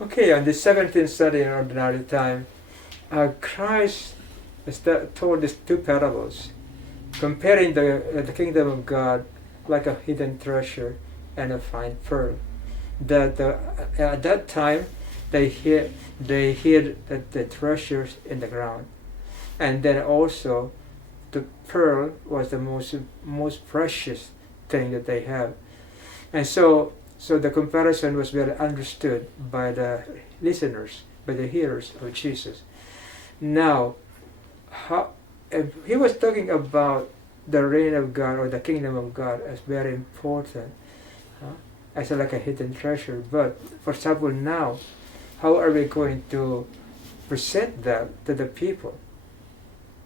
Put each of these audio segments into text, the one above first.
Okay, on the 17th Sunday in Ordinary Time, Christ told these two parables, comparing the kingdom of God like a hidden treasure and a fine pearl. That at that time they hid the treasures in the ground, and then also the pearl was the most precious thing that they have, and so the comparison was well understood by the listeners, by the hearers of Jesus. Now, he was talking about the reign of God or the kingdom of God as very important, as like a hidden treasure. But for example, now, how are we going to present that to the people?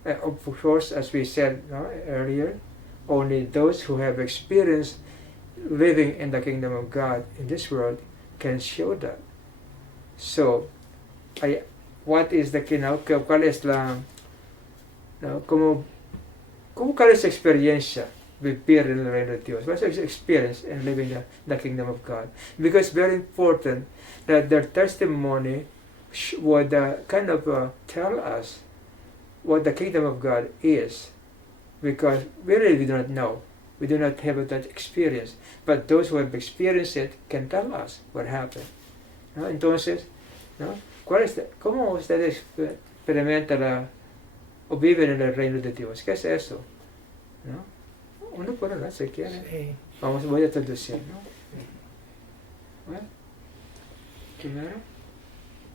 Of course, as we said earlier, only those who have experienced living in the kingdom of God in this world can show that. So, what is the cuál es la cuál es la experiencia vivir en el reino de Dios? What's the experience in living the kingdom of God? Because it's very important that their testimony would kind of tell us what the kingdom of God is, because really we do not know. We do not have that experience, but those who have experienced it can tell us what happened. Entonces, ¿cómo ustedes experimentan o viven en el reino de Dios? ¿Qué es eso? Uno puede hablar si quiere. Sí. Voy a traducir, ¿no? Bueno, primero.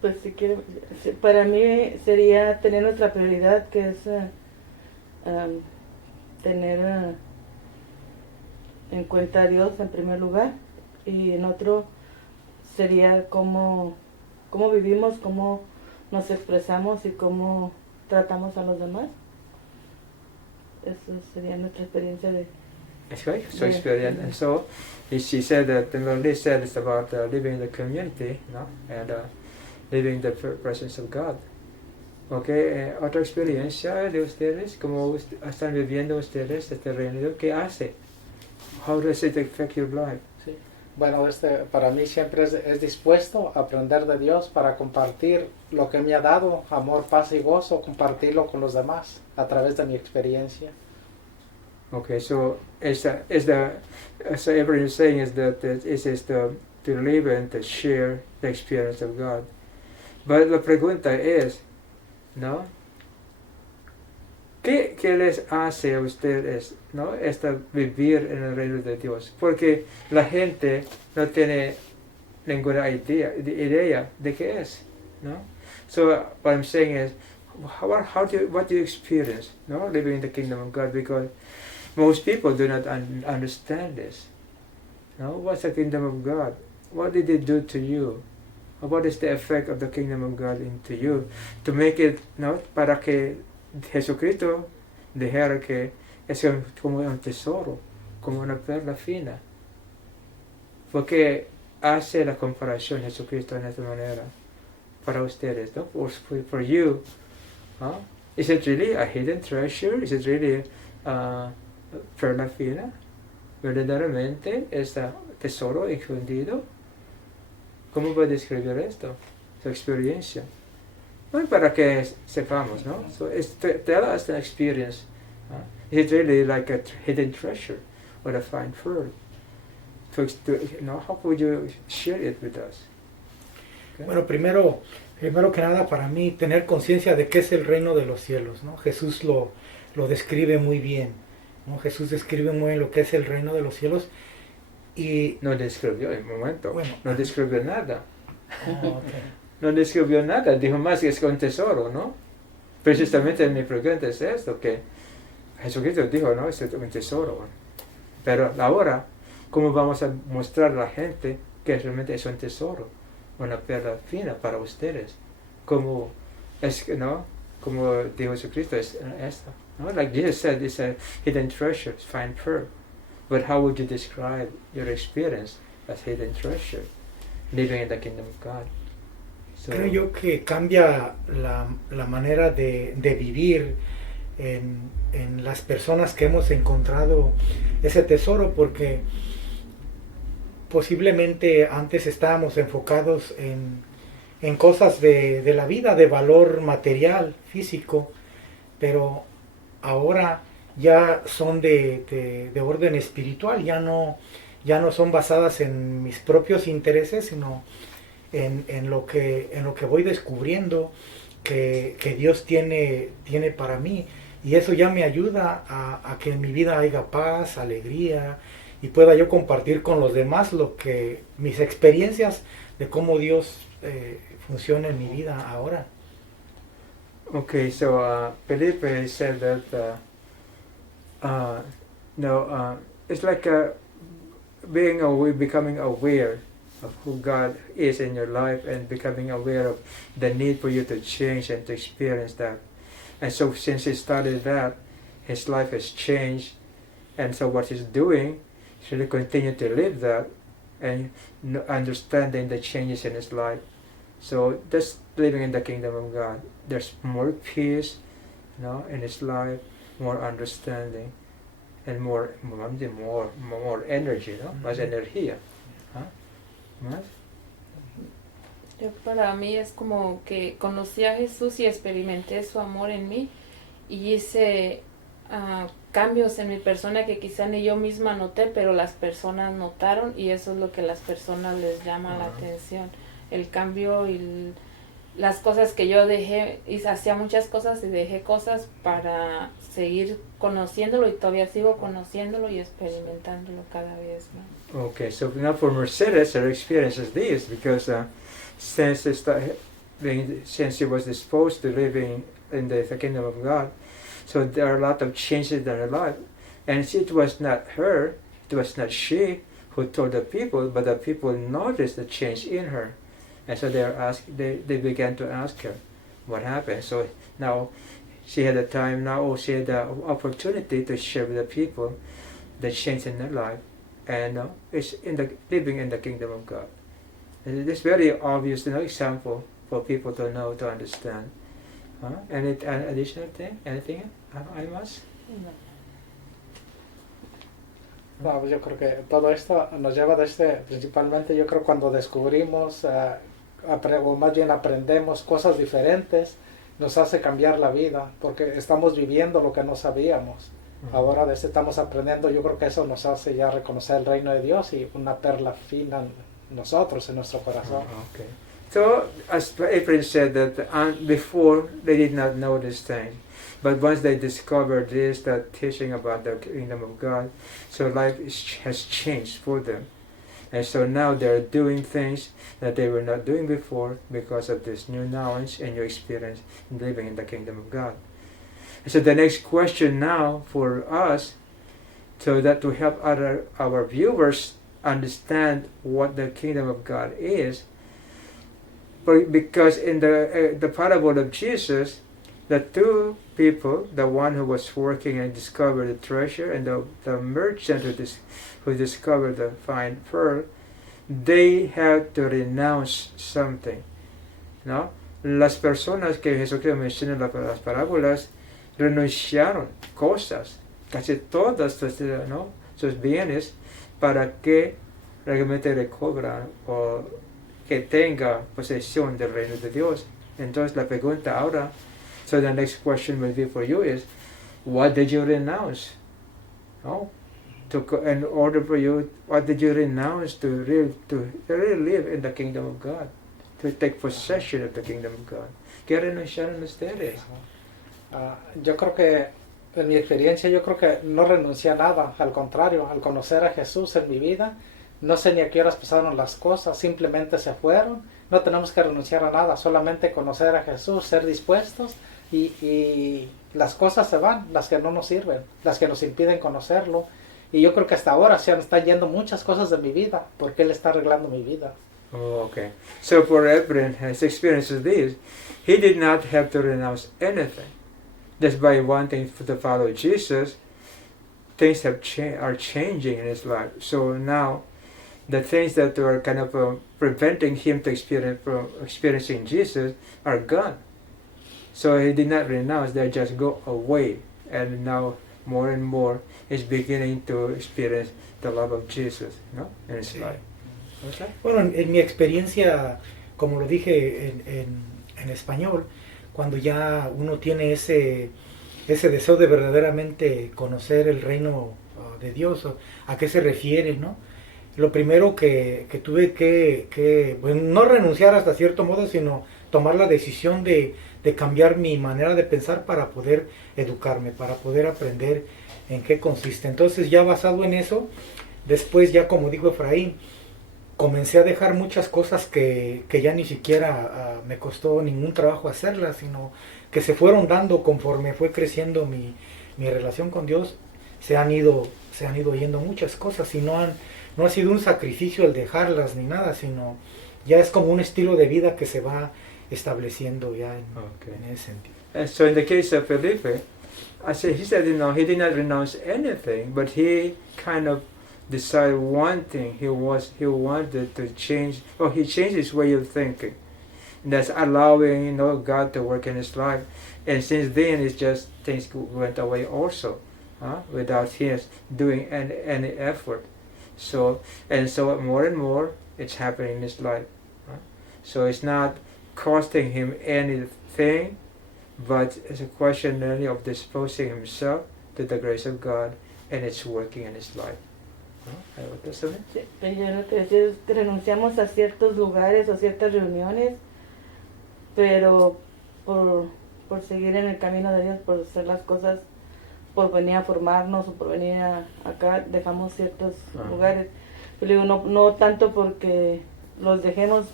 Pues si quiere, para mí sería tener nuestra prioridad, que es tener en cuenta a Dios en primer lugar, y en otro sería cómo vivimos, cómo nos expresamos y cómo tratamos a los demás. Eso sería nuestra experiencia de... That's right, so experience. And so she said that the Lord said it's about living in the community, and living in the presence of God. Okay, otra experiencia de ustedes, cómo están viviendo ustedes este reino, ¿qué hace? How does it affect your life? Sí. Bueno, para mí siempre es dispuesto a aprender de Dios para compartir lo que me ha dado, amor, paz y gozo, compartirlo con los demás a través de mi experiencia. Okay, so so everything you're saying is that it is to live and to share the experience of God. But la pregunta es, ¿no? ¿Qué les hace a ustedes, vivir en el reino de Dios? Porque la gente no tiene ninguna idea de qué es, ¿no? So what I'm saying is, what do you experience, living in the kingdom of God? Because most people do not understand this. What's the kingdom of God? What did it do to you? What is the effect of the kingdom of God into you? To make it, para que Jesucristo dijera que es como un tesoro, como una perla fina. Porque hace la comparación Jesucristo en esta manera para ustedes, ¿no? For you, is it really a hidden treasure? Is it really perla fina? ¿Verdaderamente es tesoro escondido? ¿Cómo va a describir esto? Su experiencia. Bueno, para que sepamos, ¿no? So tell us an experience. Is it really like a hidden treasure or a fine pearl? How would you share it with us? Okay? Bueno, primero que nada, para mí, tener conciencia de qué es el reino de los cielos, ¿no? Jesús lo describe muy bien, ¿no? Jesús describe muy bien lo que es el reino de los cielos y... No describió, en un momento, bueno, no describió nada. Okay. No describió nada, dijo más que es un tesoro, ¿no? Precisamente mi pregunta es esto, que Jesucristo dijo, ¿no? Es un tesoro. Pero ahora, ¿cómo vamos a mostrar a la gente que realmente es un tesoro? Una perla fina para ustedes. Como dijo Jesucristo, es esto, ¿no? Like Jesus said, it's a hidden treasure, it's fine pearl. But how would you describe your experience as hidden treasure, living in the kingdom of God? Creo yo que cambia la manera de vivir en las personas que hemos encontrado ese tesoro, porque posiblemente antes estábamos enfocados en en cosas de la vida, de valor material, físico, pero ahora ya son de orden espiritual, ya no son basadas en mis propios intereses, sino en lo que voy descubriendo que Dios tiene para mí. Y eso ya me ayuda a que en mi vida haya paz, alegría, y pueda yo compartir con los demás mis experiencias de cómo Dios funciona en mi vida ahora. Okay, so Felipe said that it's like becoming aware of who God is in your life and becoming aware of the need for you to change and to experience that. And so since he started that, his life has changed, and so what he's doing is really continue to live that and understanding the changes in his life. So that's living in the kingdom of God. There's more peace, in his life, more understanding, and more energy, más energía. ¿Más? Para mí es como que conocí a Jesús y experimenté su amor en mí y hice cambios en mi persona que quizá ni yo misma noté, pero las personas notaron, y eso es lo que las personas les llama la atención, el cambio y las cosas que yo dejé, y hacía muchas cosas y dejé cosas para seguir conociéndolo, y todavía sigo conociéndolo y experimentándolo cada vez más. Okay, so now for Mercedes, her experience is this, because since she was disposed to living in the kingdom of God, so there are a lot of changes in her life, and it was not her, it was not she who told the people, but the people noticed the change in her, and so they began to ask her what happened. So now she had the time, she had the opportunity to share with the people the change in her life, and it's living in the kingdom of God. And it's very obvious, example for people to know, to understand. Any additional thing? Anything I must? No, pues yo creo que todo esto nos lleva principalmente, yo creo, cuando descubrimos, o más bien aprendemos cosas diferentes, nos hace cambiar la vida, porque estamos viviendo lo que no sabíamos. Ahora estamos aprendiendo, yo creo que eso nos hace ya reconocer el reino de Dios y una perla fina en nosotros, en nuestro corazón. Okay. So, as April said, that before they did not know this thing, but once they discovered this, that teaching about the kingdom of God, so life has changed for them. And so now they're doing things that they were not doing before because of this new knowledge and new experience in living in the kingdom of God. And so the next question now for us, so that to help our viewers understand what the kingdom of God is, because in the parable of Jesus, the two people, the one who was working and discovered the treasure, and the merchant who discovered the fine pearl, they had to renounce something. ¿No? Las personas que Jesucristo menciona en las parábolas renunciaron cosas, casi todas sus bienes, para que realmente recobran o que tenga posesión del reino de Dios. Entonces la pregunta ahora, so the next question will be for you is, what did you renounce? No? In order for you, what did you renounce to really live in the kingdom of God? To take possession of the kingdom of God. ¿Qué renunciaron ustedes? Yo creo que, en mi experiencia, yo creo que no renuncié a nada. Al contrario, al conocer a Jesús en mi vida, no sé ni a qué horas pasaron las cosas, simplemente se fueron. No tenemos que renunciar a nada, solamente conocer a Jesús, ser dispuestos, y las cosas se van, las que no nos sirven, las que nos impiden conocerlo. Y yo creo que hasta ahora se están yendo muchas cosas de mi vida, porque Él está arreglando mi vida. Oh, okay. So for Ephraim, his experience is this: he did not have to renounce anything. Just by wanting to follow Jesus, things are changing in his life. So now, the things that were kind of preventing him from experiencing Jesus are gone. So he did not renounce; they just go away, and now more and more is beginning to experience the love of Jesus, in his life. Bueno, en mi experiencia como lo dije en español, cuando ya uno tiene ese deseo de verdaderamente conocer el reino de Dios, a qué se refiere, ¿no? Lo primero que tuve que pues, no renunciar hasta cierto modo, sino tomar la decisión de cambiar mi manera de pensar para poder educarme, para poder aprender en qué consiste. Entonces ya basado en eso, después ya como dijo Efraín, comencé a dejar muchas cosas que ya ni siquiera me costó ningún trabajo hacerlas, sino que se fueron dando conforme fue creciendo mi relación con Dios. Se han ido yendo muchas cosas y no ha sido un sacrificio el dejarlas ni nada, sino ya es como un estilo de vida que se va estableciendo ya en ese sentido. And so in the case of Felipe, he said, he did not renounce anything, but he kind of decided one thing. He wanted to change, or he changed his way of thinking. And that's allowing, God to work in his life. And since then, it's just things went away also, without his doing any effort. So more and more, it's happening in his life. So it's not costing him anything, but it's a question only of disposing himself to the grace of God, and it's working in his life. Sí, yo lo que decía es que renunciamos a ciertos lugares o ciertas reuniones, pero por seguir en el camino de Dios, por hacer las cosas, por venir a formarnos o por venir acá, dejamos ciertos lugares. Yo digo, no tanto porque los dejemos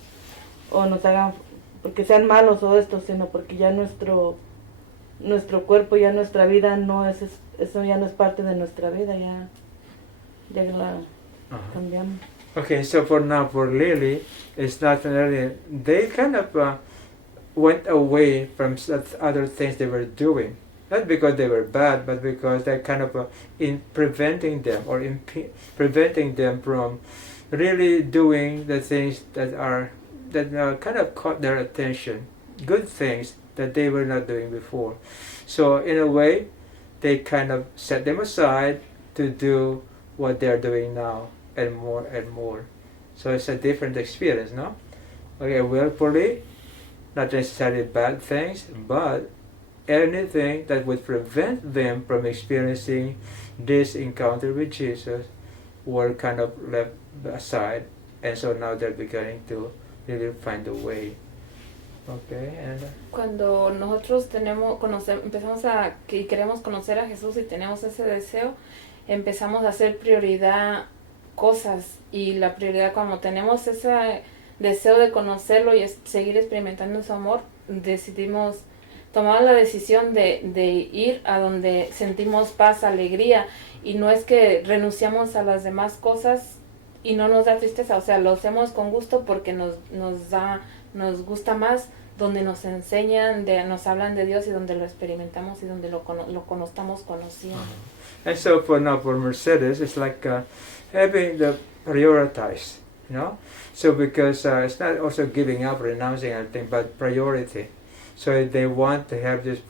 o nos hagan, porque sean malos o esto, sino porque ya nuestro cuerpo, ya nuestra vida eso ya no es parte de nuestra vida, ya la cambiamos. Okay, so for Lily, it's not really, they kind of went away from other things they were doing. Not because they were bad, but because they're kind of in preventing them or preventing them from really doing the things that kind of caught their attention, good things that they were not doing before. So in a way, they kind of set them aside to do what they're doing now and more and more. So it's a different experience, no? Okay, willfully, not necessarily bad things, but anything that would prevent them from experiencing this encounter with Jesus were kind of left aside, and so now they're beginning to really find a way. Okay, and cuando nosotros empezamos y queremos conocer a Jesús y tenemos ese deseo, empezamos a hacer prioridad cosas, y la prioridad, cuando tenemos ese deseo de conocerlo y seguir experimentando su amor, tomamos la decisión de ir a donde sentimos paz, alegría, y no es que renunciamos a las demás cosas y no nos da tristeza, o sea, lo hacemos con gusto porque nos gusta más, donde nos enseñan, nos hablan de Dios y donde lo experimentamos y donde lo estamos conociendo. And so for Mercedes, it's like having the prioritize, So because it's not also giving up, renouncing anything, but priority. So they want to have this,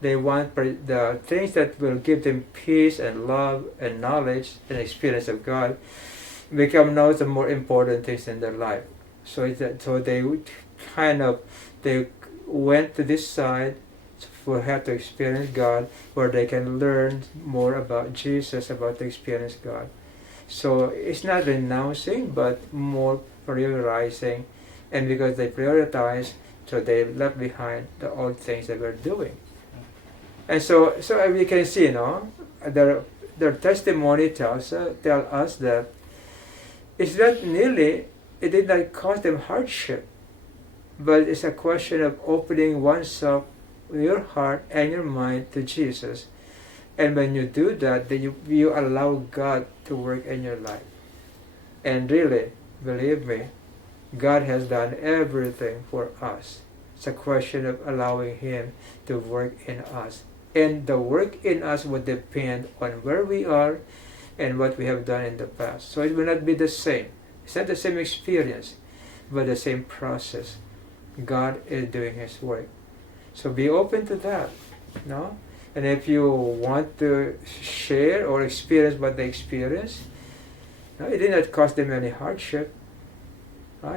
they want the things that will give them peace and love and knowledge and experience of God become now the more important things in their life. So they went to this side for have to experience God, where they can learn more about Jesus, about the experience God. So it's not renouncing, but more prioritizing, and because they prioritize, so they left behind the old things they were doing. And so we can see, their testimony tell us that it's not nearly, it did not cause them hardship, but it's a question of opening oneself, your heart and your mind to Jesus. And when you do that, then you allow God to work in your life. And really, believe me, God has done everything for us. It's a question of allowing Him to work in us. And the work in us will depend on where we are and what we have done in the past. So it will not be the same. It's not the same experience, but the same process. God is doing His work. So be open to that, no? And if you want to share or experience what they experience, it did not cause them any hardship.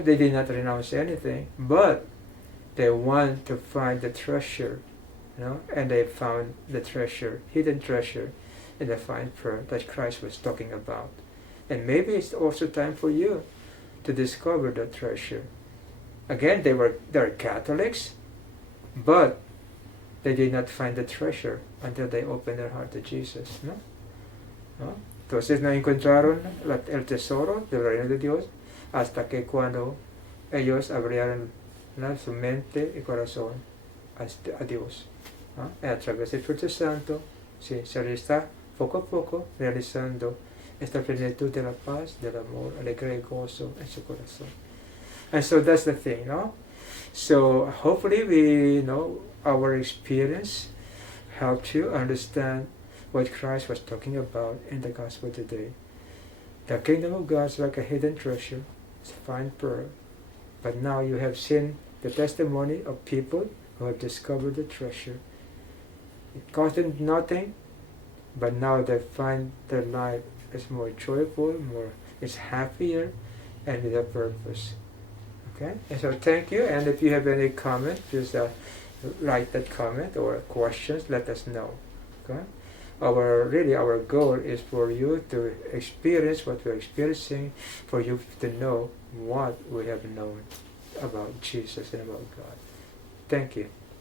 They did not renounce anything, but they want to find the treasure, and they found the treasure, hidden treasure, in the fine pearl that Christ was talking about. And maybe it's also time for you to discover the treasure. Again, they're Catholics, but they did not find the treasure until they opened their heart to Jesus, ¿no? Entonces no encontraron el tesoro del reino de Dios hasta que cuando ellos abrieron su mente y corazón a Dios. A través del Espíritu Santo, sí, se está poco a poco realizando esta plenitud de la paz, del amor, alegría y gozo en su corazón. And so that's the thing, no? So hopefully our experience helped you understand what Christ was talking about in the gospel today. The kingdom of God is like a hidden treasure, it's a fine pearl. But now you have seen the testimony of people who have discovered the treasure. It cost them nothing, but now they find their life is more joyful, is happier, and with a purpose. Okay? And so thank you, and if you have any comment, just write that comment or questions, let us know. Okay? Our goal is for you to experience what we're experiencing, for you to know what we have known about Jesus and about God. Thank you.